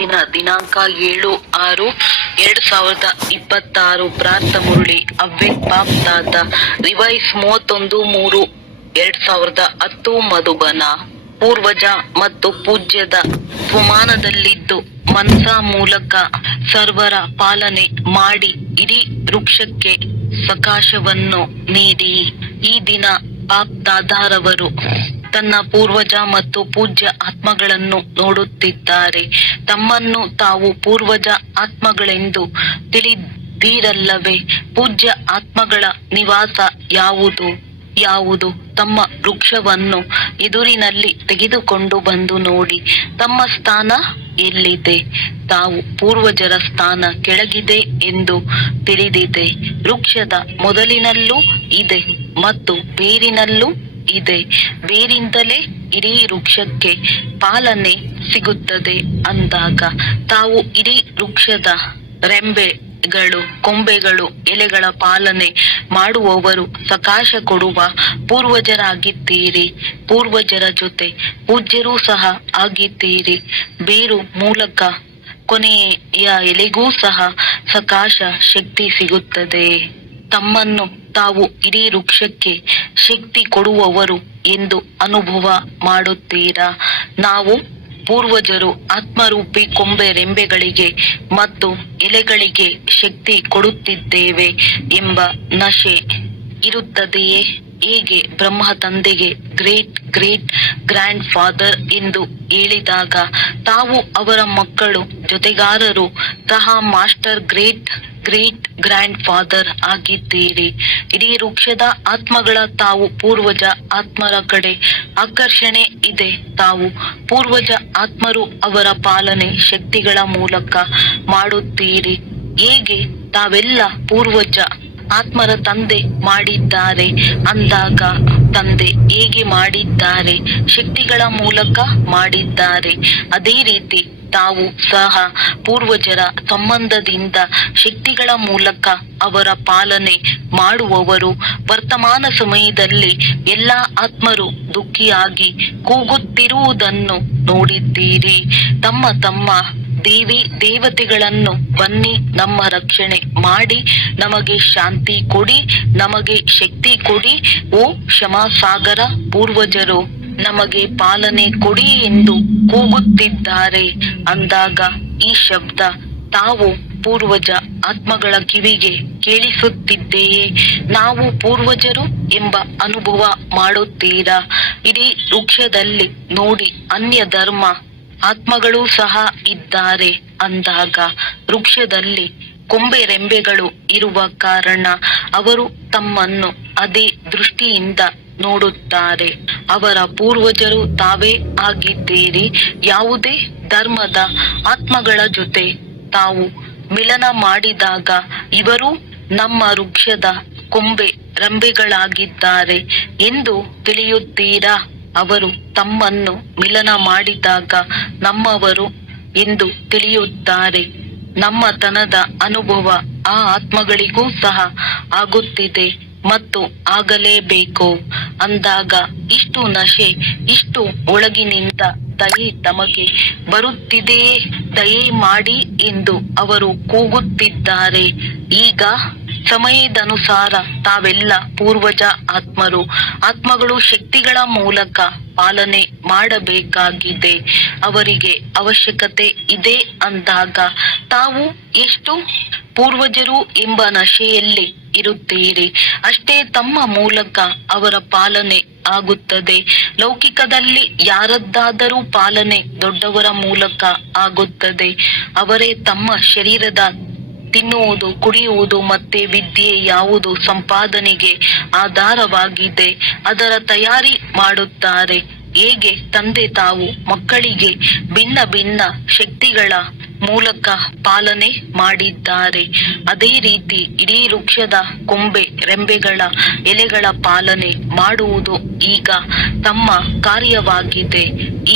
ಇಂದಿನ ದಿನಾಂಕ 7/6/2026. ಪ್ರಾರ್ಥ ಮುರಳಿ ಅವ್ಯಕ್ತ ಬಾಪ್ ದಾದ ರಿವೈಸ್ 31/3/2010. ಮಧುಬನ. ಪೂರ್ವಜ ಮತ್ತು ಪೂಜ್ಯದ ಸ್ವಮಾನದಲ್ಲಿದ್ದು ಮನ್ಸಾ ಮೂಲಕ ಸರ್ವರ ಪಾಲನೆ ಮಾಡಿ ಇಡೀ ವೃಕ್ಷಕ್ಕೆ ಸಕಾಶವನ್ನು ನೀಡಿ. ಈ ದಿನ ಬಾಪ್ ದಾದಾರವರು ತನ್ನ ಪೂರ್ವಜ ಮತ್ತು ಪೂಜ್ಯ ಆತ್ಮಗಳನ್ನು ನೋಡುತ್ತಿದ್ದಾರೆ. ತಮ್ಮನ್ನು ತಾವು ಪೂರ್ವಜ ಆತ್ಮಗಳೆಂದು ತಿಳಿದೀರಲ್ಲವೇ? ಪೂಜ್ಯ ಆತ್ಮಗಳ ನಿವಾಸ ಯಾವುದು? ತಮ್ಮ ವೃಕ್ಷವನ್ನು ಎದುರಿನಲ್ಲಿ ತೆಗೆದುಕೊಂಡು ಬಂದು ನೋಡಿ. ತಮ್ಮ ಸ್ಥಾನ ಎಲ್ಲಿದೆ? ತಾವು ಪೂರ್ವಜರ ಸ್ಥಾನ ಕೆಳಗಿದೆ ಎಂದು ತಿಳಿದಿದೆ. ವೃಕ್ಷದ ಮೊದಲಿನಲ್ಲೂ ಇದೆ ಮತ್ತು ಬೇರಿನಲ್ಲೂ ಇದೆ. ಬೇರಿಂದಲೇ ಇಡೀ ವೃಕ್ಷಕ್ಕೆ ಪಾಲನೆ ಸಿಗುತ್ತದೆ ಅಂದಾಗ ತಾವು ಇಡೀ ವೃಕ್ಷದ ರೆಂಬೆಗಳು, ಕೊಂಬೆಗಳು, ಎಲೆಗಳ ಪಾಲನೆ ಮಾಡುವವರು, ಸಕಾಶ ಕೊಡುವ ಪೂರ್ವಜರಾಗಿದ್ದೀರಿ. ಪೂರ್ವಜರ ಜೊತೆ ಪೂಜ್ಯರೂ ಸಹ ಆಗಿದ್ದೀರಿ. ಬೇರು ಮೂಲಕ ಕೊನೆಯ ಎಲೆಗೂ ಸಹ ಸಕಾಶ ಶಕ್ತಿ ಸಿಗುತ್ತದೆ. ತಮ್ಮನ್ನು ತಾವು ಇಡೀ ವೃಕ್ಷಕ್ಕೆ ಶಕ್ತಿ ಕೊಡುವವರು ಎಂದು ಅನುಭವ ಮಾಡುತ್ತೀರಾ? ನಾವು ಪೂರ್ವಜರು ಆತ್ಮರೂಪಿ ಕೊಂಬೆ, ರೆಂಬೆಗಳಿಗೆ ಮತ್ತು ಎಲೆಗಳಿಗೆ ಶಕ್ತಿ ಕೊಡುತ್ತಿದ್ದೇವೆ ಎಂಬ ನಶೆ ಇರುತ್ತದೆಯೇ? ಹೇಗೆ ಬ್ರಹ್ಮ ತಂದೆಗೆ ಗ್ರೇಟ್ ಗ್ರೇಟ್ ಗ್ರ್ಯಾಂಡ್ ಫಾದರ್ ಎಂದು ಹೇಳಿದಾಗ ತಾವು ಅವರ ಮಕ್ಕಳು, ಜೊತೆಗಾರರು ಸಹ master great great grand father ಆಗಿದ್ದೀರಿ. ಇಡೀ ವೃಕ್ಷದ ಆತ್ಮಗಳ ತಾವು ಪೂರ್ವಜ ಆತ್ಮರ ಕಡೆ ಆಕರ್ಷಣೆ ಇದೆ. ತಾವು ಪೂರ್ವಜ ಆತ್ಮರು ಅವರ ಪಾಲನೆ ಶಕ್ತಿಗಳ ಮೂಲಕ ಮಾಡುತ್ತೀರಿ. ಹೇಗೆ? ತಾವೆಲ್ಲ ಪೂರ್ವಜ ಆತ್ಮರ ತಂದೆ ಮಾಡಿದ್ದಾರೆ ಅಂದಾಗ ತಂದೆ ಹೇಗೆ ಮಾಡಿದ್ದಾರೆ? ಶಕ್ತಿಗಳ ಮೂಲಕ ಮಾಡಿದ್ದಾರೆ. ಅದೇ ರೀತಿ ತಾವು ಸಹ ಪೂರ್ವಜರ ಸಂಬಂಧದಿಂದ ಶಕ್ತಿಗಳ ಮೂಲಕ ಅವರ ಪಾಲನೆ ಮಾಡುವವರು. ವರ್ತಮಾನ ಸಮಯದಲ್ಲಿ ಎಲ್ಲಾ ಆತ್ಮರು ದುಃಖಿಯಾಗಿ ಕೂಗುತ್ತಿರುವುದನ್ನು ನೋಡಿದ್ದೀರಿ. ತಮ್ಮ ದೇವಿ ದೇವತೆಗಳನ್ನು ಬನ್ನಿ, ನಮ್ಮ ರಕ್ಷಣೆ ಮಾಡಿ, ನಮಗೆ ಶಾಂತಿ ಕೊಡಿ, ನಮಗೆ ಶಕ್ತಿ ಕೊಡಿ, ಓ ಕ್ಷಮಾಸಾಗರ ಪೂರ್ವಜರು ನಮಗೆ ಪಾಲನೆ ಕೊಡಿ ಎಂದು ಕೂಗುತ್ತಿದ್ದಾರೆ ಅಂದಾಗ ಈ ಶಬ್ದ ತಾವು ಪೂರ್ವಜ ಆತ್ಮಗಳ ಕಿವಿಗೆ ಕೇಳಿಸುತ್ತಿದೆಯೇ? ನಾವು ಪೂರ್ವಜರು ಎಂಬ ಅನುಭವ ಮಾಡುತ್ತೀರಾ? ಇಡೀ ವೃಕ್ಷದಲ್ಲಿ ನೋಡಿ, ಅನ್ಯ ಧರ್ಮ ಆತ್ಮಗಳೂ ಸಹ ಇದ್ದಾರೆ ಅಂದಾಗ ವೃಕ್ಷದಲ್ಲಿ ಕೊಂಬೆ ರೆಂಬೆಗಳು ಇರುವ ಕಾರಣ ಅವರು ತಮ್ಮನ್ನು ಅದೇ ದೃಷ್ಟಿಯಿಂದ ನೋಡುತ್ತಾರೆ. ಅವರ ಪೂರ್ವಜರು ತಾವೇ ಆಗಿದ್ದೀರಿ. ಯಾವುದೇ ಧರ್ಮದ ಆತ್ಮಗಳ ಜೊತೆ ತಾವು ಮಿಲನ ಮಾಡಿದಾಗ ಇವರು ನಮ್ಮ ವೃಕ್ಷದ ಕೊಂಬೆ ರೆಂಬೆಗಳಾಗಿದ್ದಾರೆ ಎಂದು ತಿಳಿಯುತ್ತೀರಾ? ಅವರು ತಮ್ಮನ್ನು ಮಿಲನ ಮಾಡಿದಾಗ ನಮ್ಮವರು ಎಂದು ತಿಳಿಯುತ್ತಾರೆ. ನಮ್ಮತನದ ಅನುಭವ ಆ ಆತ್ಮಗಳಿಗೂ ಸಹ ಆಗುತ್ತಿದೆ ಮತ್ತು ಆಗಲೇಬೇಕು ಅಂದಾಗ ಇಷ್ಟು ನಶೆ, ಇಷ್ಟು ಒಳಗಿನಿಂದ ದಯೆ ತಮಗೆ ಬರುತ್ತಿದೆಯೇ? ದಯೆ ಮಾಡಿ ಎಂದು ಅವರು ಕೂಗುತ್ತಿದ್ದಾರೆ. ಈಗ ಸಮಯದನುಸಾರ ತಾವೆಲ್ಲ ಪೂರ್ವಜ ಆತ್ಮಗಳು ಶಕ್ತಿಗಳ ಮೂಲಕ ಪಾಲನೆ ಮಾಡಬೇಕಾಗಿದೆ. ಅವರಿಗೆ ಅವಶ್ಯಕತೆ ಇದೆ ಅಂದಾಗ ತಾವು ಎಷ್ಟು ಪೂರ್ವಜರು ಎಂಬ ನಶೆಯಲ್ಲಿ ಇರುತ್ತೀರಿ, ಅಷ್ಟೇ ತಮ್ಮ ಮೂಲಕ ಅವರ ಪಾಲನೆ ಆಗುತ್ತದೆ. ಲೌಕಿಕದಲ್ಲಿ ಯಾರದ್ದಾದರೂ ಪಾಲನೆ ದೊಡ್ಡವರ ಮೂಲಕ ಆಗುತ್ತದೆ. ಅವರೇ ತಮ್ಮ ಶರೀರದ ತಿನ್ನುವುದು, ಕುಡಿಯುವುದು ಮತ್ತೆ ವಿದ್ಯೆ ಯಾವುದು ಸಂಪಾದನೆಗೆ ಆಧಾರವಾಗಿದೆ ಅದರ ತಯಾರಿ ಮಾಡುತ್ತಾರೆ. ಹೇಗೆ ತಂದೆ ತಾವು ಮಕ್ಕಳಿಗೆ ಭಿನ್ನ ಭಿನ್ನ ಶಕ್ತಿಗಳ ಮೂಲಕ ಪಾಲನೆ ಮಾಡಿದ್ದಾರೆ, ಅದೇ ರೀತಿ ಇಡೀ ವೃಕ್ಷದ ಕೊಂಬೆ ರೆಂಬೆಗಳ ಎಲೆಗಳ ಪಾಲನೆ ಮಾಡುವುದು ಈಗ ತಮ್ಮ ಕಾರ್ಯವಾಗಿದೆ.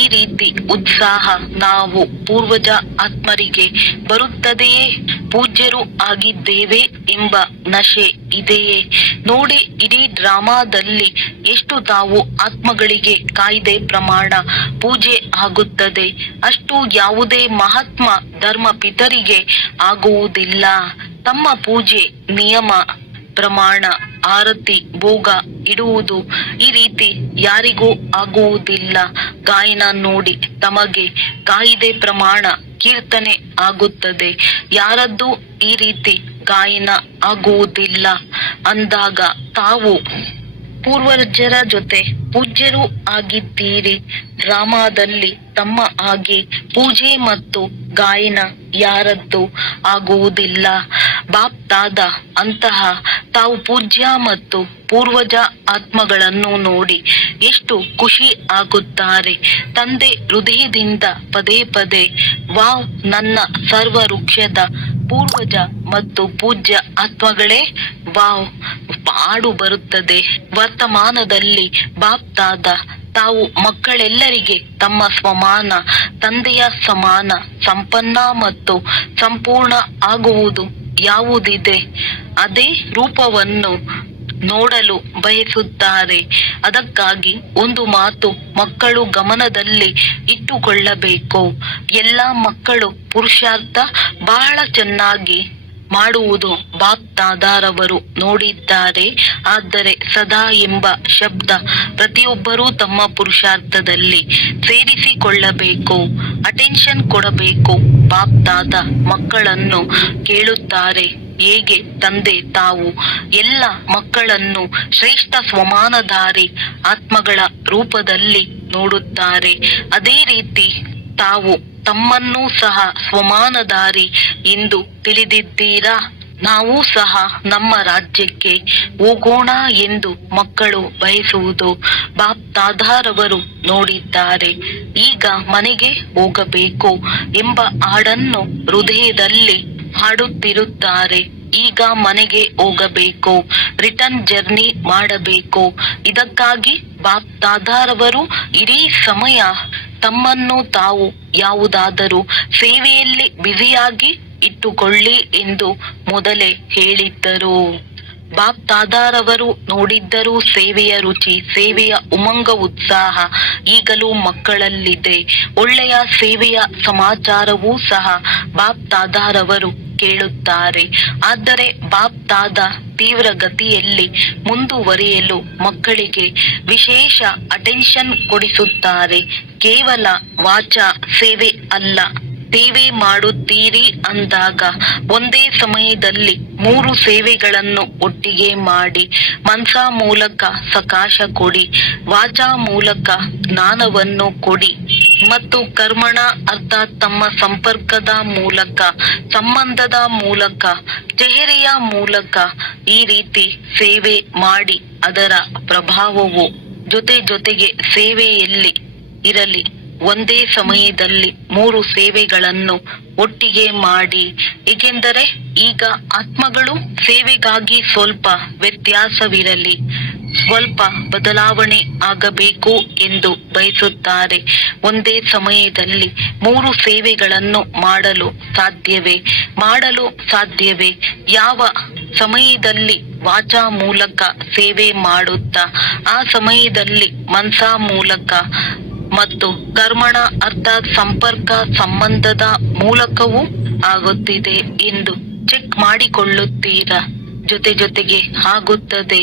ಈ ರೀತಿ ಉತ್ಸಾಹ ನಾವು ಪೂರ್ವಜ ಆತ್ಮರಿಗೆ ಬರುತ್ತದೆಯೇ? ಪೂಜ್ಯರು ಆಗಿದ್ದೇವೆ ಎಂಬ ನಶೆ ಇದೆಯೇ ನೋಡಿ. ಇಡೀ ಡ್ರಾಮಾದಲ್ಲಿ ಎಷ್ಟು ತಾವು ಆತ್ಮಗಳಿಗೆ ಕಾಯ್ದೆ ಪ್ರಮಾಣ ಪೂಜೆ ಆಗುತ್ತದೆ, ಅಷ್ಟು ಯಾವುದೇ ಮಹಾತ್ಮ ಧರ್ಮ ಪಿತರಿಗೆ ಆಗುವುದಿಲ್ಲ. ತಮ್ಮ ಪೂಜೆ ನಿಯಮ ಪ್ರಮಾಣ ಆರತಿ ಭೋಗ ಇಡುವುದು ಈ ರೀತಿ ಯಾರಿಗೂ ಆಗುವುದಿಲ್ಲ. ಗಾಯನ ನೋಡಿ ತಮಗೆ ಕಾಯಿದೆ ಪ್ರಮಾಣ ಕೀರ್ತನೆ ಆಗುತ್ತದೆ, ಯಾರದ್ದು ಈ ರೀತಿ ಗಾಯನ ಆಗುವುದಿಲ್ಲ. ಅಂದಾಗ ತಾವು ಪೂರ್ವಜರ ಜೊತೆ ಪೂಜ್ಯರು ಆಗಿದ್ದೀರಿ. ಡ್ರಾಮಾದಲ್ಲಿ ತಮ್ಮ ಹಾಗೆ ಪೂಜೆ ಮತ್ತು ಗಾಯನ ಯಾರದ್ದು ಆಗುವುದಿಲ್ಲ. ಬಾಪ್ತಾದ ಅಂತಹ ತಾವು ಪೂಜ್ಯ ಮತ್ತು ಪೂರ್ವಜ ಆತ್ಮಗಳನ್ನು ನೋಡಿ ಎಷ್ಟು ಖುಷಿ ಆಗುತ್ತಾರೆ. ತಂದೆ ಹೃದಯದಿಂದ ಪದೇ ಪದೇ ವಾವ್, ನನ್ನ ಸರ್ವ ವೃಕ್ಷದ ಪೂರ್ವಜ ಮತ್ತು ಪೂಜ್ಯ ಆತ್ಮಗಳೇ ವಾವ್ ಪಾಡು ಬರುತ್ತದೆ. ವರ್ತಮಾನದಲ್ಲಿ ಬಾಪ್ತಾದ ತಾವು ಮಕ್ಕಳೆಲ್ಲರಿಗೆ ತಮ್ಮ ಸ್ವಮಾನ ತಂದೆಯ ಸಮಾನ ಸಂಪನ್ನ ಮತ್ತು ಸಂಪೂರ್ಣ ಆಗುವುದು ಯಾವುದಿದೆ ಅದೇ ರೂಪವನ್ನು ನೋಡಲು ಬಯಸುತ್ತಾರೆ. ಅದಕ್ಕಾಗಿ ಒಂದು ಮಾತು ಮಕ್ಕಳು ಗಮನದಲ್ಲಿ ಇಟ್ಟುಕೊಳ್ಳಬೇಕು. ಎಲ್ಲ ಮಕ್ಕಳು ಪುರುಷಾರ್ಥ ಬಹಳ ಚೆನ್ನಾಗಿ ಮಾಡುವುದು ಬಾಪ್ತಾದಾರವರು ನೋಡಿದ್ದಾರೆ. ಆದರೆ ಸದಾ ಎಂಬ ಶಬ್ದ ಪ್ರತಿಯೊಬ್ಬರೂ ತಮ್ಮ ಪುರುಷಾರ್ಥದಲ್ಲಿ ಸೇರಿಸಿಕೊಳ್ಳಬೇಕು, ಅಟೆನ್ಷನ್ ಕೊಡಬೇಕು. ಬಾಪ್ತಾದ ಮಕ್ಕಳನ್ನು ಕೇಳುತ್ತಾರೆ, ಹೇಗೆ ತಂದೆ ತಾವು ಎಲ್ಲ ಮಕ್ಕಳನ್ನು ಶ್ರೇಷ್ಠ ಸ್ವಮಾನಧಾರಿ ಆತ್ಮಗಳ ರೂಪದಲ್ಲಿ ನೋಡುತ್ತಾರೆ, ಅದೇ ರೀತಿ ತಾವು ತಮ್ಮನ್ನೂ ಸಹ ಸ್ವಮಾನಧಾರಿ ಎಂದು ತಿಳಿದಿದ್ದೀರಾ. ನಾವು ಸಹ ನಮ್ಮ ರಾಜ್ಯಕ್ಕೆ ಹೋಗೋಣ ಎಂದು ಮಕ್ಕಳು ಬಯಸುವುದು ಬಾಪ್ತಾದಾರವರು ನೋಡಿದ್ದಾರೆ. ಈಗ ಮನೆಗೆ ಹೋಗಬೇಕು ಎಂಬ ಹಾಡನ್ನು ಹೃದಯದಲ್ಲಿ ಹಾಡುತ್ತಿರುತ್ತಾರೆ. ಈಗ ಮನೆಗೆ ಹೋಗಬೇಕು, ರಿಟರ್ನ್ ಜರ್ನಿ ಮಾಡಬೇಕು. ಇದಕ್ಕಾಗಿ ಬಾಪ್ತಾದಾರವರು ಇಡೀ ಸಮಯ ತಮ್ಮನ್ನು ತಾವು ಯಾವುದಾದರೂ ಸೇವೆಯಲ್ಲಿ ಬ್ಯುಸಿಯಾಗಿ ಇಟ್ಟುಕೊಳ್ಳಿ ಎಂದು ಮೊದಲೇ ಹೇಳಿದ್ದರು. ಬಾಪ್ತಾದಾರವರು ನೋಡಿದ್ದರು ಸೇವೆಯ ರುಚಿ, ಸೇವೆಯ ಉಮಂಗ ಉತ್ಸಾಹ ಈಗಲೂ ಮಕ್ಕಳಲ್ಲಿದೆ. ಒಳ್ಳೆಯ ಸೇವೆಯ ಸಮಾಚಾರವೂ ಸಹ ಬಾಪ್ತಾದಾರವರು ಕೇಳುತ್ತಾರೆ. ಆದರೆ ಬಾಪ್ತಾದ ತೀವ್ರ ಗತಿಯಲ್ಲಿ ಮುಂದುವರಿಯಲು ಮಕ್ಕಳಿಗೆ ವಿಶೇಷ ಅಟೆನ್ಷನ್ ಕೊಡಿಸುತ್ತಾರೆ. ಕೇವಲ ವಾಚಾ ಸೇವೆ ಅಲ್ಲ, ಸೇವೆ ಮಾಡುತ್ತೀರಿ ಅಂದಾಗ ಒಂದೇ ಸಮಯದಲ್ಲಿ 3 ಸೇವೆಗಳನ್ನು ಒಟ್ಟಿಗೆ ಮಾಡಿ. ಮನಸ ಮೂಲಕ ಸಕಾಶ ಕೊಡಿ, ವಾಚಾ ಮೂಲಕ ಜ್ಞಾನವನ್ನು ಕೊಡಿ ಮತ್ತು ಕರ್ಮಣ ಅರ್ಥಾತ್ ತಮ್ಮ ಸಂಪರ್ಕದ ಮೂಲಕ, ಸಂಬಂಧದ ಮೂಲಕ, ಚೆಹರೆಯ ಮೂಲಕ ಈ ರೀತಿ ಸೇವೆ ಮಾಡಿ. ಅದರ ಪ್ರಭಾವವು ಜೊತೆಗೆ ಸೇವೆಯಲ್ಲಿ ಇರಲಿ. ಒಂದೇ ಸಮಯದಲ್ಲಿ 3 ಸೇವೆಗಳನ್ನು ಒಟ್ಟಿಗೆ ಮಾಡಿ. ಏಕೆಂದರೆ ಈಗ ಆತ್ಮಗಳು ಸೇವೆಗಾಗಿ ಸ್ವಲ್ಪ ವ್ಯತ್ಯಾಸವಿರಲಿ, ಸ್ವಲ್ಪ ಬದಲಾವಣೆ ಆಗಬೇಕು ಎಂದು ಬಯಸುತ್ತಾರೆ. ಒಂದೇ ಸಮಯದಲ್ಲಿ 3 ಸೇವೆಗಳನ್ನು ಮಾಡಲು ಸಾಧ್ಯವೇ? ಯಾವ ಸಮಯದಲ್ಲಿ ವಾಚಾ ಮೂಲಕ ಸೇವೆ ಮಾಡುತ್ತಾ, ಆ ಸಮಯದಲ್ಲಿ ಮನಸ ಮೂಲಕ ಮತ್ತು ಕರ್ಮಣ ಅರ್ಥಾತ್ ಸಂಪರ್ಕ ಸಂಬಂಧದ ಮೂಲಕವೂ ಆಗುತ್ತಿದೆ ಎಂದು ಚೆಕ್ ಮಾಡಿಕೊಳ್ಳುತ್ತೀರಾ? ಜೊತೆಗೆ ಆಗುತ್ತದೆ.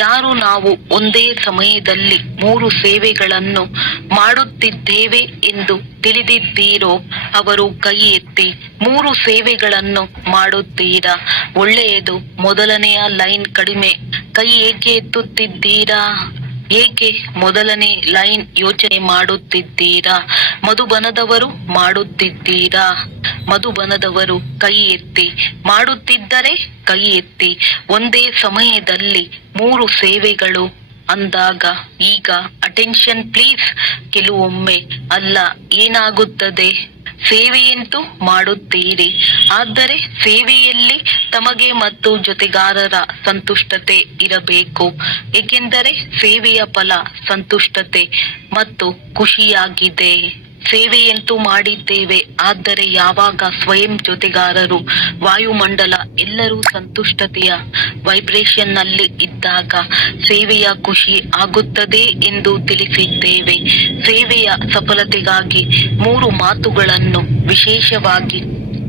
ಯಾರು ನಾವು ಒಂದೇ ಸಮಯದಲ್ಲಿ 3 ಸೇವೆಗಳನ್ನು ಮಾಡುತ್ತಿದ್ದೇವೆ ಎಂದು ತಿಳಿದಿದ್ದೀರೋ ಅವರು ಕೈ ಎತ್ತಿ. 3 ಸೇವೆಗಳನ್ನು ಮಾಡುತ್ತೀರಾ? ಒಳ್ಳೆಯದು. ಮೊದಲನೆಯ ಲೈನ್ ಕಡಿಮೆ ಕೈ ಏಕೆ ಎತ್ತುತ್ತಿದ್ದೀರಾ? ಏಕೆ ಮೊದಲನೇ ಲೈನ್ ಯೋಚನೆ ಮಾಡುತ್ತಿದ್ದೀರಾ? ಮಧುಬನದವರು ಮಾಡುತ್ತಿದ್ದೀರಾ? ಮಧುಬನದವರು ಕೈ ಎತ್ತಿ. ಮಾಡುತ್ತಿದ್ದರೆ ಕೈ ಎತ್ತಿ. ಒಂದೇ ಸಮಯದಲ್ಲಿ 3 ಸೇವೆಗಳು ಅಂದಾಗ ಈಗ ಅಟೆನ್ಷನ್ ಪ್ಲೀಸ್. ಕೆಲವೊಮ್ಮೆ ಅಲ್ಲ, ಏನಾಗುತ್ತದೆ, ಸೇವೆಯಂತೂ ಮಾಡುತ್ತೀರಿ, ಆದರೆ ಸೇವೆಯಲ್ಲಿ ತಮಗೆ ಮತ್ತು ಜೊತೆಗಾರರ ಸಂತುಷ್ಟತೆ ಇರಬೇಕು. ಏಕೆಂದರೆ ಸೇವೆಯ ಫಲ ಸಂತುಷ್ಟತೆ ಮತ್ತು ಖುಷಿಯಾಗಿದೆ. ಸೇವೆಯಂತೂ ಮಾಡಿದ್ದೇವೆ. ಆದರೆ ಯಾವಾಗ ಸ್ವಯಂ ಜೊತೆಗಾರರು, ವಾಯುಮಂಡಲ ಎಲ್ಲರೂ ಸಂತುಷ್ಟತೆಯ ವೈಬ್ರೇಷನ್ ನಲ್ಲಿ ಇದ್ದಾಗ ಸೇವೆಯ ಖುಷಿ ಆಗುತ್ತದೆ ಎಂದು ತಿಳಿಸಿದ್ದೇವೆ. ಸೇವೆಯ ಸಫಲತೆಗಾಗಿ 3 ಮಾತುಗಳನ್ನು ವಿಶೇಷವಾಗಿ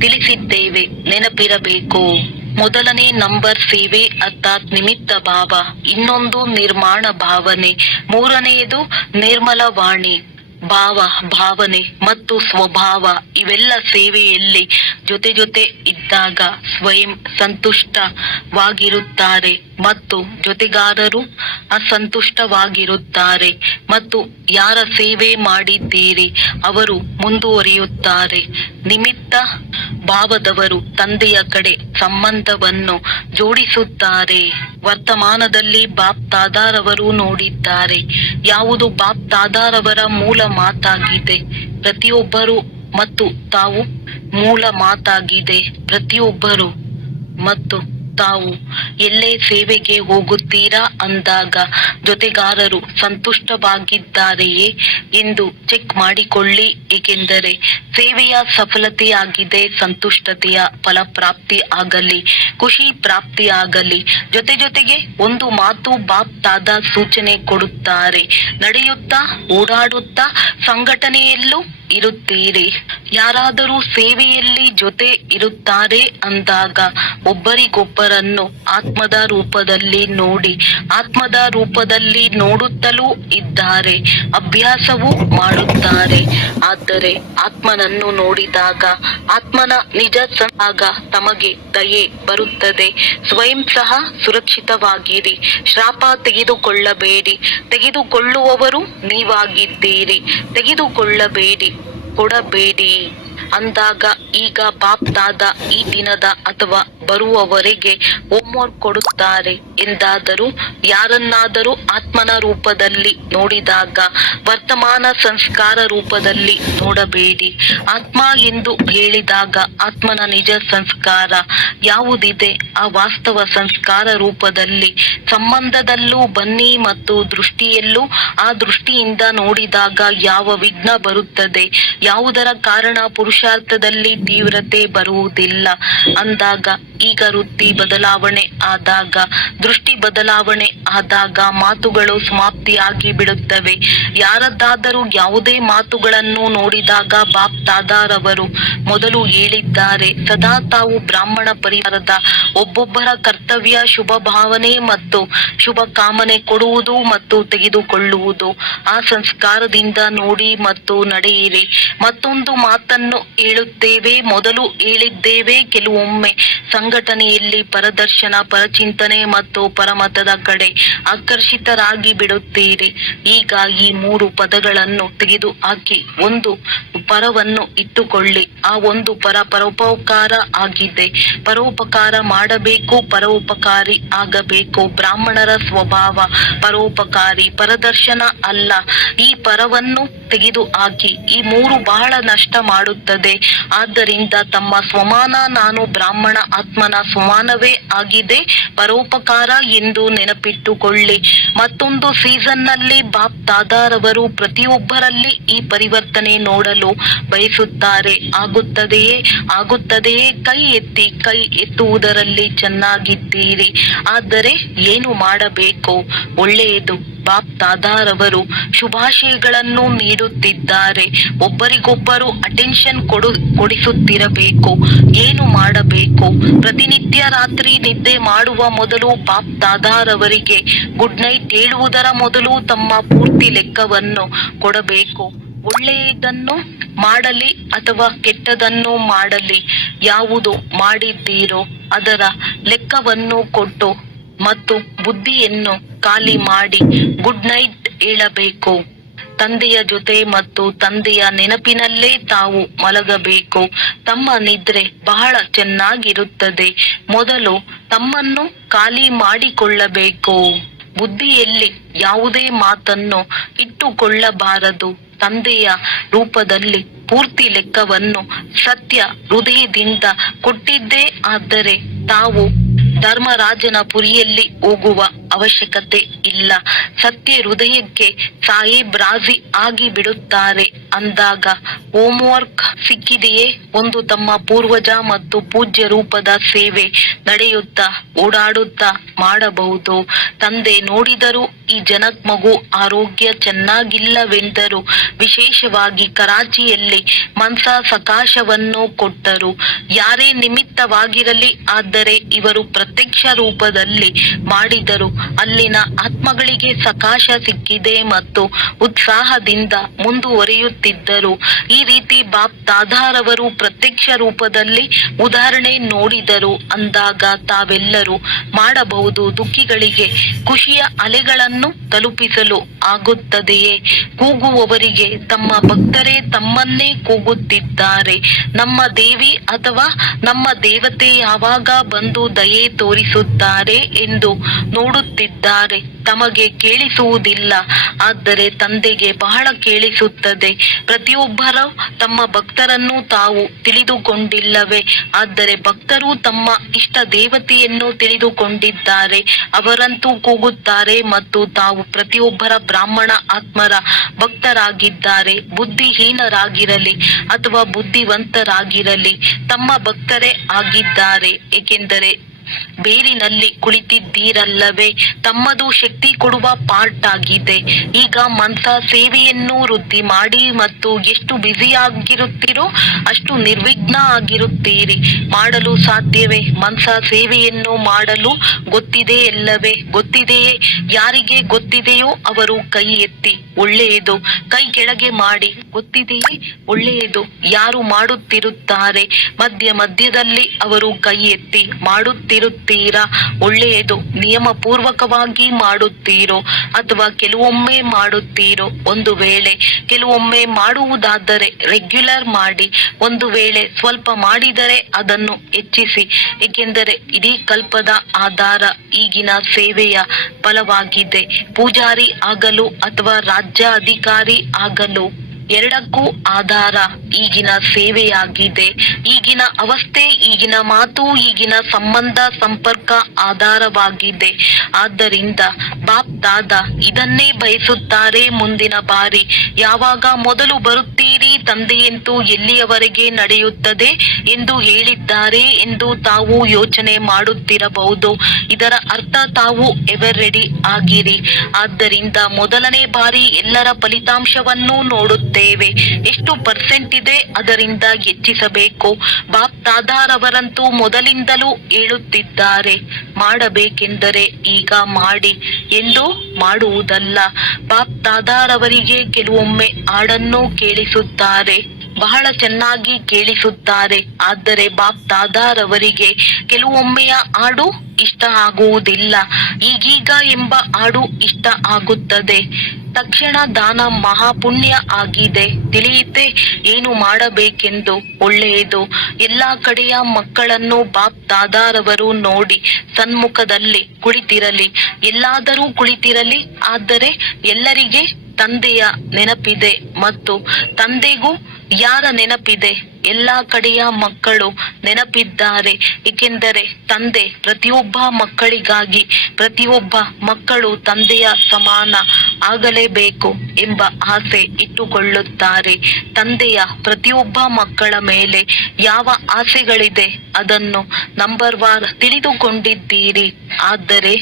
ತಿಳಿಸಿದ್ದೇವೆ, ನೆನಪಿರಬೇಕು. ಮೊದಲನೇ ನಂಬರ್ ಸೇವೆ ಅರ್ಥಾತ್ ನಿಮಿತ್ತ ಭಾವ, ಇನ್ನೊಂದು ನಿರ್ಮಾಣ ಭಾವನೆ, ಮೂರನೆಯದು ನಿರ್ಮಲ ವಾಣಿ. ಭಾವ, ಭಾವನೆ ಮತ್ತು ಸ್ವಭಾವ ಇವೆಲ್ಲ ಸೇವೆಯಲ್ಲಿ ಜೊತೆ ಇದ್ದಾಗ ಸ್ವಯಂ ಸಂತುಷ್ಟವಾಗಿರುತ್ತಾರೆ ಮತ್ತು ಜೊತೆಗಾರರು ಅಸಂತುಷ್ಟವಾಗಿರುತ್ತಾರೆ. ಮತ್ತು ಯಾರ ಸೇವೆ ಮಾಡಿದ್ದೀರಿ ಅವರು ಮುಂದುವರಿಯುತ್ತಾರೆ. ನಿಮಿತ್ತ ಭಾವದವರು ತಂದೆಯ ಕಡೆ ಸಂಬಂಧವನ್ನು ಜೋಡಿಸುತ್ತಾರೆ. ವರ್ತಮಾನದಲ್ಲಿ ಬಾಪ್ ತಾದಾರವರು ನೋಡಿದ್ದಾರೆ ಯಾವುದು ಬಾಪ್ ತಾದಾರವರ ಮೂಲ ಮಾತಾಗಿದೆ ಪ್ರತಿಯೊಬ್ಬರು ಮತ್ತು ತಾವು ಮೂಲ ಮಾತಾಗಿದೆ ಪ್ರತಿಯೊಬ್ಬರು ಮತ್ತು ತಾವು ಎಲ್ಲೇ ಸೇವೆಗೆ ಹೋಗುತ್ತೀರಾ ಅಂದಾಗ ಜೊತೆಗಾರರು ಸಂತುಷ್ಟವಾಗಿದ್ದಾರೆಯೇ ಎಂದು ಚೆಕ್ ಮಾಡಿಕೊಳ್ಳಿ. ಏಕೆಂದರೆ ಸೇವೆಯ ಸಫಲತೆಯಾಗಿದೆ ಸಂತುಷ್ಟತೆಯ ಫಲಪ್ರಾಪ್ತಿ ಆಗಲಿ, ಖುಷಿ ಪ್ರಾಪ್ತಿ ಆಗಲಿ. ಜೊತೆಗೆ ಒಂದು ಮಾತು ಬಾಪ್ ತಾದ ಸೂಚನೆ ಕೊಡುತ್ತಾರೆ, ನಡೆಯುತ್ತಾ ಓಡಾಡುತ್ತಾ ಸಂಘಟನೆಯಲ್ಲೂ ಇರುತ್ತೀರಿ. ಯಾರಾದರೂ ಸೇವೆಯಲ್ಲಿ ಜೊತೆ ಇರುತ್ತಾರೆ ಅಂದಾಗ ಒಬ್ಬರಿಗೊಬ್ಬರನ್ನು ಆತ್ಮದ ರೂಪದಲ್ಲಿ ನೋಡಿ, ಆತ್ಮದ ರೂಪದಲ್ಲಿ ನೋಡುತ್ತಲೂ ಇದ್ದಾರೆ, ಅಭ್ಯಾಸವೂ ಮಾಡುತ್ತಾರೆ. ಆದರೆ ಆತ್ಮನನ್ನು ನೋಡಿದಾಗ ಆತ್ಮನ ನಿಜ ಆಗ ತಮಗೆ ದಯೆ ಬರುತ್ತದೆ. ಸ್ವಯಂ ಸಹ ಸುರಕ್ಷಿತವಾಗಿರಿ, ಶ್ರಾಪ ತೆಗೆದುಕೊಳ್ಳಬೇಡಿ. ತೆಗೆದುಕೊಳ್ಳುವವರು ನೀವಾಗಿದ್ದೀರಿ. ತೆಗೆದುಕೊಳ್ಳಬೇಡಿ, ಕೊಡಬೇಡಿ ಅಂದಾಗ ಈಗ ಬಾಪ್ ದಾದ ಈ ದಿನದ ಅಥವಾ ಬರುವವರೆಗೆ ಹೋಮ್ವರ್ಕ್ ಕೊಡುತ್ತಾರೆ. ಎಂದಾದರೂ ಯಾರನ್ನಾದರೂ ಆತ್ಮನ ರೂಪದಲ್ಲಿ ನೋಡಿದಾಗ ವರ್ತಮಾನ ಸಂಸ್ಕಾರ ರೂಪದಲ್ಲಿ ನೋಡಬೇಡಿ. ಆತ್ಮ ಎಂದು ಹೇಳಿದಾಗ ಆತ್ಮನ ನಿಜ ಸಂಸ್ಕಾರ ಯಾವುದಿದೆ ಆ ವಾಸ್ತವ ಸಂಸ್ಕಾರ ರೂಪದಲ್ಲಿ ಸಂಬಂಧದಲ್ಲೂ ಬನ್ನಿ ಮತ್ತು ದೃಷ್ಟಿಯಲ್ಲೂ ಆ ದೃಷ್ಟಿಯಿಂದ ನೋಡಿದಾಗ ಯಾವ ವಿಘ್ನ ಬರುತ್ತದೆ, ಯಾವುದರ ಕಾರಣ ಪುರುಷಾರ್ಥದಲ್ಲಿ ತೀವ್ರತೆ ಬರುವುದಿಲ್ಲ ಅಂದಾಗ ಈಗ ವೃತ್ತಿ ಬದಲಾವಣೆ ಆದಾಗ, ದೃಷ್ಟಿ ಬದಲಾವಣೆ ಆದಾಗ ಮಾತುಗಳು ಸಮಾಪ್ತಿಯಾಗಿ ಬಿಡುತ್ತವೆ. ಯಾರದ್ದಾದರೂ ಯಾವುದೇ ಮಾತುಗಳನ್ನು ನೋಡಿದಾಗ ಬಾಪ್ ತಾದಾರವರು ಮೊದಲು ಹೇಳಿದ್ದಾರೆ, ಸದಾ ತಾವು ಬ್ರಾಹ್ಮಣ ಪರಿವಾರದ ಒಬ್ಬೊಬ್ಬರ ಕರ್ತವ್ಯ ಶುಭ ಭಾವನೆ ಮತ್ತು ಶುಭ ಕಾಮನೆ ಕೊಡುವುದು ಮತ್ತು ತೆಗೆದುಕೊಳ್ಳುವುದು. ಆ ಸಂಸ್ಕಾರದಿಂದ ನೋಡಿ ಮತ್ತು ನಡೆಯಿರಿ. ಮತ್ತೊಂದು ಮಾತನ್ನು ಹೇಳುತ್ತೇವೆ, ಮೊದಲು ಹೇಳಿದ್ದೇವೆ, ಕೆಲವೊಮ್ಮೆ ಸಂಘಟನೆಯಲ್ಲಿ ಪರದರ್ಶನ, ಪರಚಿಂತನೆ ಮತ್ತು ಪರಮತದ ಕಡೆ ಆಕರ್ಷಿತರಾಗಿ ಬಿಡುತ್ತೀರಿ. ಈಗ ಈ 3 ಪದಗಳನ್ನು ತೆಗೆದು ಹಾಕಿ ಒಂದು ಪರವನ್ನು ಇಟ್ಟುಕೊಳ್ಳಿ. ಆ ಒಂದು ಪರೋಪಕಾರ ಆಗಿದೆ. ಪರೋಪಕಾರ ಮಾಡಬೇಕು, ಪರೋಪಕಾರಿ ಆಗಬೇಕು. ಬ್ರಾಹ್ಮಣರ ಸ್ವಭಾವ ಪರೋಪಕಾರಿ, ಪರದರ್ಶನ ಅಲ್ಲ. ಈ ಪರವನ್ನು ತೆಗೆದು ಹಾಕಿ. ಈ 3 ಬಹಳ ನಷ್ಟ ಮಾಡುತ್ತದೆ. ಆದ್ದರಿಂದ ತಮ್ಮ ಸ್ವಮಾನ ನಾನು ಬ್ರಾಹ್ಮಣ ಆತ್ಮನ ಸ್ವಮಾನವೇ ಆಗಿದೆ, ಪರೋಪಕಾರ ಎಂದು ನೆನಪಿಟ್ಟುಕೊಳ್ಳಿ. ಮತ್ತೊಂದು ಸೀಸನ್ ನಲ್ಲಿ ಬಾಪ್ ತಾದಾರವರು ಪ್ರತಿಯೊಬ್ಬರಲ್ಲಿ ಈ ಪರಿವರ್ತನೆ ನೋಡಲು ಬಯಸುತ್ತಾರೆ. ಆಗುತ್ತದೆಯೇ? ಆಗುತ್ತದೆಯೇ? ಕೈ ಎತ್ತಿ. ಕೈ ಎತ್ತುವುದರಲ್ಲಿ ಚೆನ್ನಾಗಿದ್ದೀರಿ. ಆದರೆ ಏನು ಮಾಡಬೇಕು? ಒಳ್ಳೆಯದು. ಬಾಪ್ ತಾದಾರವರು ಶುಭಾಶಯಗಳನ್ನು ನೀಡುತ್ತಿದ್ದಾರೆ. ಒಬ್ಬರಿಗೊಬ್ಬರು ಅಟೆನ್ಷನ್ ಕೊಡಿಸುತ್ತಿರಬೇಕು. ಏನು ಮಾಡಬೇಕು? ಪ್ರತಿನಿತ್ಯ ರಾತ್ರಿ ನಿದ್ದೆ ಮಾಡುವ ಮೊದಲು ಬಾಪ್ ತಾದಾರವರಿಗೆ ಗುಡ್ ನೈಟ್ ಹೇಳುವುದರ ಮೊದಲು ತಮ್ಮ ಪೂರ್ತಿ ಲೆಕ್ಕವನ್ನು ಕೊಡಬೇಕು. ಒಳ್ಳೆಯದನ್ನು ಮಾಡಲಿ ಅಥವಾ ಕೆಟ್ಟದನ್ನು ಮಾಡಲಿ, ಯಾವುದು ಮಾಡಿದ್ದೀರೋ ಅದರ ಲೆಕ್ಕವನ್ನು ಕೊಟ್ಟು ಮತ್ತು ಬುದ್ಧಿಯನ್ನು ಖಾಲಿ ಮಾಡಿ ಗುಡ್ ನೈಟ್ ಹೇಳಬೇಕು. ತಂದೆಯ ಜೊತೆ ಮತ್ತು ತಂದೆಯ ನೆನಪಿನಲ್ಲೇ ತಾವು ಮಲಗಬೇಕು. ತಮ್ಮ ನಿದ್ರೆ ಬಹಳ ಚೆನ್ನಾಗಿರುತ್ತದೆ. ಮೊದಲು ತಮ್ಮನ್ನು ಖಾಲಿ ಮಾಡಿಕೊಳ್ಳಬೇಕು. ಬುದ್ಧಿಯಲ್ಲಿ ಯಾವುದೇ ಮಾತನ್ನು ಇಟ್ಟುಕೊಳ್ಳಬಾರದು. ತಂದೆಯ ರೂಪದಲ್ಲಿ ಪೂರ್ತಿ ಲೆಕ್ಕವನ್ನು ಸತ್ಯ ಹೃದಯದಿಂದ ಕೊಟ್ಟಿದ್ದೇ ಆದರೆ ತಾವು ಧರ್ಮರಾಜನ ಪುರಿಯಲ್ಲಿ ಹೋಗುವ ಅವಶ್ಯಕತೆ ಇಲ್ಲ. ಸತ್ಯ ಹೃದಯಕ್ಕೆ ಸಾಹೇಬ್ ರಾಜಿ ಆಗಿ ಬಿಡುತ್ತಾರೆ ಅಂದಾಗ ಹೋಮ್ವರ್ಕ್ ಸಿಕ್ಕಿದೆಯೇ? ಒಂದು ತಮ್ಮ ಪೂರ್ವಜ ಮತ್ತು ಪೂಜ್ಯ ರೂಪದ ಸೇವೆ ನಡೆಯುತ್ತಾ ಓಡಾಡುತ್ತಾ ಮಾಡಬಹುದು. ತಂದೆ ನೋಡಿದರು ಈ ಜನಕ್ ಮಗು ಆರೋಗ್ಯ ಚೆನ್ನಾಗಿಲ್ಲವೆಂದರು. ವಿಶೇಷವಾಗಿ ಕರಾಚಿಯಲ್ಲಿ ಮನ್ಸಾ ಸಕಾಶವನ್ನು ಕೊಟ್ಟರು. ಯಾರೇ ನಿಮಿತ್ತವಾಗಿರಲಿ, ಆದರೆ ಇವರು ಪ್ರತ್ಯಕ್ಷ ರೂಪದಲ್ಲಿ ಮಾಡಿದರು. ಅಲ್ಲಿನ ಆತ್ಮಗಳಿಗೆ ಸಕಾಶ ಸಿಕ್ಕಿದೆ ಮತ್ತು ಉತ್ಸಾಹದಿಂದ ಮುಂದುವರಿಯುತ್ತಿದ್ದರು. ಈ ರೀತಿ ಬಾಪ್ ದಾದಾರವರು ಪ್ರತ್ಯಕ್ಷ ರೂಪದಲ್ಲಿ ಉದಾಹರಣೆ ನೋಡಿದರು ಅಂದಾಗ ತಾವೆಲ್ಲರೂ ಮಾಡಬಹುದು. ದುಃಖಿಗಳಿಗೆ ಖುಷಿಯ ಅಲೆಗಳನ್ನು ತಲುಪಿಸಲು ಆಗುತ್ತದೆಯೇ? ಕೂಗುವವರಿಗೆ ತಮ್ಮ ಭಕ್ತರೇ ತಮ್ಮನ್ನೇ ಕೂಗುತ್ತಿದ್ದಾರೆ. ನಮ್ಮ ದೇವಿ ಅಥವಾ ನಮ್ಮ ದೇವತೆ ಯಾವಾಗ ಬಂದು ದಯೆ ತೋರಿಸುತ್ತಾರೆ ಎಂದು ನೋಡುತ್ತಿದ್ದಾರೆ. ತಮಗೆ ಕೇಳಿಸುವುದಿಲ್ಲ, ಆದರೆ ತಂದೆಗೆ ಬಹಳ ಕೇಳಿಸುತ್ತದೆ. ಪ್ರತಿಯೊಬ್ಬರು ತಮ್ಮ ಭಕ್ತರನ್ನು ತಾವು ತಿಳಿದುಕೊಂಡಿಲ್ಲವೇ? ಆದರೆ ಭಕ್ತರು ತಮ್ಮ ಇಷ್ಟ ದೇವತೆಯನ್ನು ತಿಳಿದುಕೊಂಡಿದ್ದಾರೆ. ಅವರಂತೂ ಕೂಗುತ್ತಾರೆ ಮತ್ತು ತಾವು ಪ್ರತಿಯೊಬ್ಬರ ಬ್ರಾಹ್ಮಣ ಆತ್ಮರ ಭಕ್ತರಾಗಿದ್ದಾರೆ. ಬುದ್ಧಿಹೀನರಾಗಿರಲಿ ಅಥವಾ ಬುದ್ಧಿವಂತರಾಗಿರಲಿ ತಮ್ಮ ಭಕ್ತರೇ ಆಗಿದ್ದಾರೆ. ಏಕೆಂದರೆ ಬೇರಿನಲ್ಲಿ ಕುಳಿತಿದ್ದೀರಲ್ಲವೇ? ತಮ್ಮದು ಶಕ್ತಿ ಕೊಡುವ ಪಾರ್ಟ್ ಆಗಿದೆ. ಈಗ ಮನ್ಸ ಸೇವೆಯನ್ನು ವೃದ್ಧಿ ಮಾಡಿ ಮತ್ತು ಎಷ್ಟು ಬ್ಯುಸಿಯಾಗಿರುತ್ತೀರೋ ಅಷ್ಟು ನಿರ್ವಿಘ್ನ ಆಗಿರುತ್ತೀರಿ. ಮಾಡಲು ಸಾಧ್ಯವೇ? ಮನ್ಸ ಸೇವೆಯನ್ನು ಮಾಡಲು ಗೊತ್ತಿದೆ ಎಲ್ಲವೇ? ಗೊತ್ತಿದೆಯೇ? ಯಾರಿಗೆ ಗೊತ್ತಿದೆಯೋ ಅವರು ಕೈ ಎತ್ತಿ. ಒಳ್ಳೆಯದು. ಕೈ ಕೆಳಗೆ ಮಾಡಿ. ಗೊತ್ತಿದೆಯೇ? ಒಳ್ಳೆಯದು. ಯಾರು ಮಾಡುತ್ತಿರುತ್ತಾರೆ? ಮಧ್ಯದಲ್ಲಿ ಅವರು ಕೈ ಎತ್ತಿ. ಮಾಡುತ್ತೀರಾ? ಒಳ್ಳೆಯದು. ನಿಯಮ ಪೂರ್ವಕವಾಗಿ ಮಾಡುತ್ತೀರೋ ಅಥವಾ ಕೆಲವೊಮ್ಮೆ ಮಾಡುತ್ತೀರೋ? ಒಂದು ವೇಳೆ ಕೆಲವೊಮ್ಮೆ ಮಾಡುವುದಾದರೆ ರೆಗ್ಯುಲರ್ ಮಾಡಿ. ಒಂದು ವೇಳೆ ಸ್ವಲ್ಪ ಮಾಡಿದರೆ ಅದನ್ನು ಹೆಚ್ಚಿಸಿ. ಏಕೆಂದರೆ ಇಡೀ ಕಲ್ಪದ ಆಧಾರ ಈಗಿನ ಸೇವೆಯ ಫಲವಾಗಿದೆ. ಪೂಜಾರಿ ಆಗಲು ಅಥವಾ ರಾಜ್ಯ ಅಧಿಕಾರಿ ಆಗಲು ಎರಡಕ್ಕೂ ಆಧಾರ ಈಗಿನ ಸೇವೆಯಾಗಿದೆ. ಈಗಿನ ಅವಸ್ಥೆ, ಈಗಿನ ಮಾತು, ಈಗಿನ ಸಂಬಂಧ ಸಂಪರ್ಕ ಆಧಾರವಾಗಿದೆ. ಆದ್ದರಿಂದ ಬಾಪ್ ದಾದಾ ಇದನ್ನೇ ಬಯಸುತ್ತಾರೆ. ಮುಂದಿನ ಬಾರಿ ಯಾವಾಗ ಮೊದಲು ಬರುತ್ತೀರಿ? ತಂದೆಯಂತೂ ಎಲ್ಲಿಯವರೆಗೆ ನಡೆಯುತ್ತದೆ ಎಂದು ಹೇಳಿದ್ದಾರೆ ಎಂದು ತಾವು ಯೋಚನೆ ಮಾಡುತ್ತಿರಬಹುದು. ಇದರ ಅರ್ಥ ತಾವು ಎವರ್ ರೆಡಿ ಆಗಿರಿ. ಆದ್ದರಿಂದ ಮೊದಲನೇ ಬಾರಿ ಎಲ್ಲರ ಫಲಿತಾಂಶವನ್ನು ನೋಡುತ್ತೇವೆ. ಎಷ್ಟು ಪರ್ಸೆಂಟ್ ಇದೆ ಅದರಿಂದ ಹೆಚ್ಚಿಸಬೇಕು. ಬಾಪ್ ದಾದಾರವರಂತೂ ಮೊದಲಿಂದಲೂ ಹೇಳುತ್ತಿದ್ದಾರೆ, ಮಾಡಬೇಕೆಂದರೆ ಈಗ ಮಾಡಿ ಎಂದು ಮಾಡುವುದಲ್ಲ. ಬಾಪ್ ದಾದಾರವರಿಗೆ ಕೆಲವೊಮ್ಮೆ ಹಾಡನ್ನು ಕೇಳಿಸುತ್ತಾರೆ, ಬಹಳ ಚೆನ್ನಾಗಿ ಕೇಳಿಸುತ್ತಾರೆ. ಆದರೆ ಬಾಪ್ ದಾದಾರವರಿಗೆ ಕೆಲವೊಮ್ಮೆಯ ಹಾಡು ಇಷ್ಟ ಆಗುವುದಿಲ್ಲ. ಈಗೀಗ ಎಂಬ ಹಾಡು ಇಷ್ಟ ಆಗುತ್ತದೆ. ತಕ್ಷಣ ದಾನ ಮಹಾಪುಣ್ಯ ಆಗಿದೆ. ತಿಳಿಯುತ್ತೆ ಏನು ಮಾಡಬೇಕೆಂದು. ಒಳ್ಳೆಯದು. ಎಲ್ಲಾ ಕಡೆಯ ಮಕ್ಕಳನ್ನು ಬಾಪ್ ದಾದಾರವರು ನೋಡಿ ಸನ್ಮುಖದಲ್ಲಿ ಕುಳಿತಿರಲಿ, ಎಲ್ಲಾದರೂ ಕುಳಿತಿರಲಿ. ಆದರೆ ಎಲ್ಲರಿಗೆ ತಂದೆಯ ನೆನಪಿದೆ ಮತ್ತು ತಂದೆಗೂ ಯಾರ ನೆನಪಿದೆ? ಎಲ್ಲಾ ಕಡೆಯ ಮಕ್ಕಳು ನೆನಪಿದ್ದಾರೆ. ಏಕೆಂದರೆ ತಂದೆ ಪ್ರತಿಯೊಬ್ಬ ಮಕ್ಕಳಿಗಾಗಿ, ಪ್ರತಿಯೊಬ್ಬ ಮಕ್ಕಳು ತಂದೆಯ ಸಮಾನ ಆಗಲೇಬೇಕು ಎಂಬ ಆಸೆ ಇಟ್ಟುಕೊಳ್ಳುತ್ತಾರೆ. ತಂದೆಯ ಪ್ರತಿಯೊಬ್ಬ ಮಕ್ಕಳ ಮೇಲೆ ಯಾವ ಆಸೆಗಳಿದೆ ಅದನ್ನು ನಂಬರ್ ವಾರ್ ತಿಳಿದುಕೊಂಡಿದ್ದೀರಿ. ಆದರೆ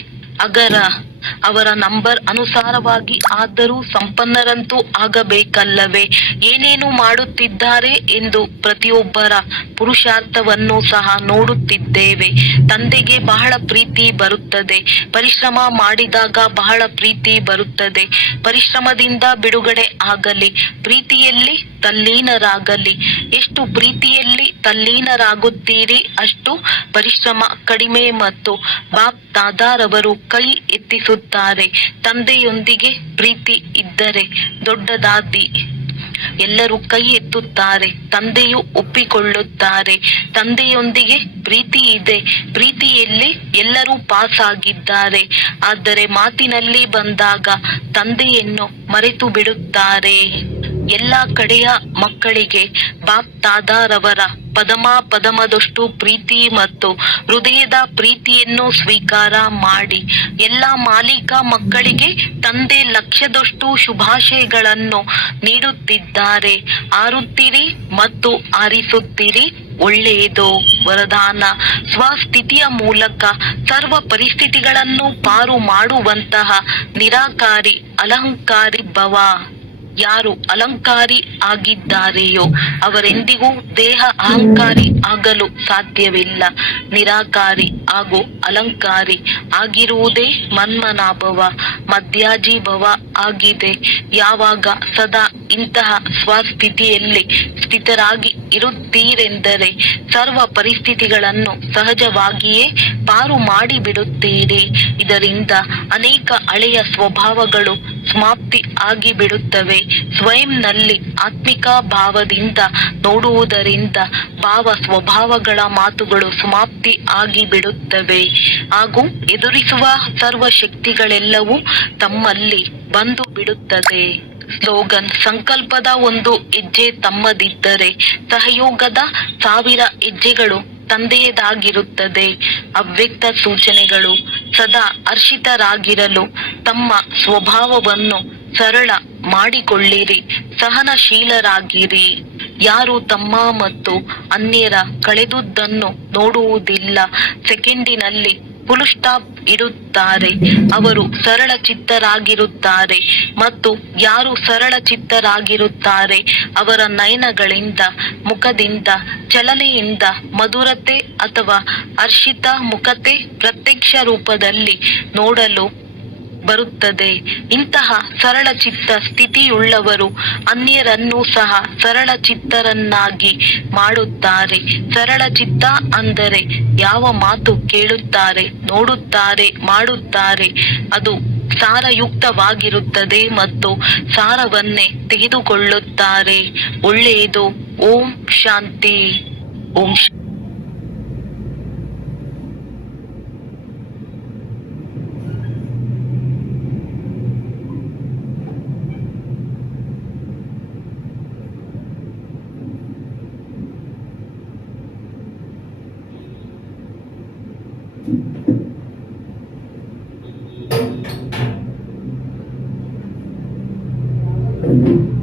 ಅವರ ನಂಬರ್ ಅನುಸಾರವಾಗಿ ಆದರೂ ಸಂಪನ್ನರಂತೂ ಆಗಬೇಕಲ್ಲವೇ? ಏನೇನು ಮಾಡುತ್ತಿದ್ದಾರೆ ಎಂದು ಪ್ರತಿಯೊಬ್ಬರ ಪುರುಷಾರ್ಥವನ್ನು ಸಹ ನೋಡುತ್ತಿದ್ದೇವೆ. ತಂದೆಗೆ ಬಹಳ ಪ್ರೀತಿ ಬರುತ್ತದೆ. ಪರಿಶ್ರಮ ಮಾಡಿದಾಗ ಬಹಳ ಪ್ರೀತಿ ಬರುತ್ತದೆ. ಪರಿಶ್ರಮದಿಂದ ಬಿಡುಗಡೆ ಆಗಲಿ, ಪ್ರೀತಿಯಲ್ಲಿ ತಲ್ಲೀನರಾಗಲಿ. ಎಷ್ಟು ಪ್ರೀತಿಯಲ್ಲಿ ತಲ್ಲೀನರಾಗುತ್ತೀರಿ ಅಷ್ಟು ಪರಿಶ್ರಮ ಕಡಿಮೆ. ಮತ್ತು ಬಾಪ್ ದಾದಾರವರು ಕೈ ಎತ್ತಿಸುತ್ತಾರೆ. ತಂದೆಯೊಂದಿಗೆ ಪ್ರೀತಿ ಇದ್ದರೆ ದೊಡ್ಡದಾದಿ ಎಲ್ಲರೂ ಕೈ ಎತ್ತುತ್ತಾರೆ. ತಂದೆಯು ಒಪ್ಪಿಕೊಳ್ಳುತ್ತಾರೆ. ತಂದೆಯೊಂದಿಗೆ ಪ್ರೀತಿ ಇದೆ, ಪ್ರೀತಿಯಲ್ಲಿ ಎಲ್ಲರೂ ಪಾಸ್ ಆಗಿದ್ದಾರೆ. ಆದರೆ ಮಾತಿನಲ್ಲಿ ಬಂದಾಗ ತಂದೆಯನ್ನು ಮರೆತು ಬಿಡುತ್ತಾರೆ. ಎಲ್ಲಾ ಕಡೆಯ ಮಕ್ಕಳಿಗೆ ಬಾಪ್ ದಾದಾರವರ ಪದಮದಷ್ಟು ಪ್ರೀತಿ ಮತ್ತು ಹೃದಯದ ಪ್ರೀತಿಯನ್ನು ಸ್ವೀಕಾರ ಮಾಡಿ. ಎಲ್ಲ ಮಾಲೀಕ ಮಕ್ಕಳಿಗೆ ತಂದೆ ಲಕ್ಷದಷ್ಟು ಶುಭಾಶಯಗಳನ್ನು ನೀಡುತ್ತಿದ್ದಾರೆ. ಹಾರುತ್ತೀರಿ ಮತ್ತು ಹಾರಿಸುತ್ತೀರಿ, ಒಳ್ಳೆಯದು. ವರದಾನ: ಸ್ವಸ್ಥಿತಿಯ ಮೂಲಕ ಸರ್ವ ಪರಿಸ್ಥಿತಿಗಳನ್ನು ಪಾರು ಮಾಡುವಂತಹ ನಿರಾಕಾರಿ ಅಲಂಕಾರಿ ಭವ. ಯಾರು ಅಲಂಕಾರಿ ಆಗಿದ್ದಾರೆಯೋ ಅವರೆಂದಿಗೂ ದೇಹ ಅಹಂಕಾರಿ ಆಗಲು ಸಾಧ್ಯವಿಲ್ಲ. ನಿರಾಕಾರಿ ಹಾಗೂ ಅಲಂಕಾರಿ ಆಗಿರುವುದೇ ಮನ್ಮನಾಭವ, ಮಧ್ಯಾಜೀಭವ ಆಗಿದೆ. ಯಾವಾಗ ಸದಾ ಇಂತಹ ಸ್ವಸ್ಥಿತಿಯಲ್ಲಿ ಸ್ಥಿತರಾಗಿ ಇರುತ್ತೀರೆಂದರೆ ಸರ್ವ ಪರಿಸ್ಥಿತಿಗಳನ್ನು ಸಹಜವಾಗಿಯೇ ಪಾರು ಮಾಡಿಬಿಡುತ್ತೀರಿ. ಇದರಿಂದ ಅನೇಕ ಹಳೆಯ ಸ್ವಭಾವಗಳು ಸಮಾಪ್ತಿ ಆಗಿಬಿಡುತ್ತವೆ. ಸ್ವಯಂನಲ್ಲಿ ಆತ್ಮಿಕ ಭಾವದಿಂದ ನೋಡುವುದರಿಂದ ಭಾವ ಸ್ವಭಾವಗಳ ಮಾತುಗಳು ಸಮಾಪ್ತಿ ಆಗಿಬಿಡುತ್ತವೆ ಹಾಗೂ ಎದುರಿಸುವ ಸರ್ವ ಶಕ್ತಿಗಳೆಲ್ಲವೂ ತಮ್ಮಲ್ಲಿ ಬಂದು ಬಿಡುತ್ತದೆ. ಸ್ಲೋಗನ್: ಸಂಕಲ್ಪದ ಒಂದು ಹೆಜ್ಜೆ ತಮ್ಮದಿದ್ದರೆ ಸಹಯೋಗದ 1000 ಹೆಜ್ಜೆಗಳು ತಂದೆಯದಾಗಿರುತ್ತದೆ. ಅವ್ಯಕ್ತ ಸೂಚನೆಗಳು: ಸದಾ ಹರ್ಷಿತರಾಗಿರಲು ತಮ್ಮ ಸ್ವಭಾವವನ್ನು ಸರಳ ಮಾಡಿಕೊಳ್ಳಿರಿ, ಸಹನಶೀಲರಾಗಿರಿ. ಯಾರು ತಮ್ಮ ಮತ್ತು ಅನ್ಯರ ಕಳೆದುದನ್ನು ನೋಡುವುದಿಲ್ಲ, ಸೆಕೆಂಡಿನಲ್ಲಿ ಫುಲ್ ಸ್ಟಾಪ್ ಇಡುತ್ತಾರೆ, ಅವರು ಸರಳ ಚಿತ್ತರಾಗಿರುತ್ತಾರೆ. ಮತ್ತು ಯಾರು ಸರಳ ಚಿತ್ತರಾಗಿರುತ್ತಾರೆ ಅವರ ನಯನಗಳಿಂದ, ಮುಖದಿಂದ, ಚಲನೆಯಿಂದ ಮಧುರತೆ ಅಥವಾ ಹರ್ಷಿತ ಮುಖತೆ ಪ್ರತ್ಯಕ್ಷ ರೂಪದಲ್ಲಿ ನೋಡಲು ಬರುತ್ತದೆ. ಇಂತಹ ಸರಳ ಚಿತ್ತ ಸ್ಥಿತಿಯುಳ್ಳವರು ಅನ್ಯರನ್ನೂ ಸಹ ಸರಳ ಚಿತ್ತರನ್ನಾಗಿ ಮಾಡುತ್ತಾರೆ. ಸರಳ ಚಿತ್ತ ಅಂದರೆ ಯಾವ ಮಾತು ಕೇಳುತ್ತಾರೆ, ನೋಡುತ್ತಾರೆ, ಮಾಡುತ್ತಾರೆ ಅದು ಸಾರಯುಕ್ತವಾಗಿರುತ್ತದೆ ಮತ್ತು ಸಾರವನ್ನೇ ತೆಗೆದುಕೊಳ್ಳುತ್ತಾರೆ. ಒಳ್ಳೆಯದು. ಓಂ ಶಾಂತಿ. ಓಂ Thank you.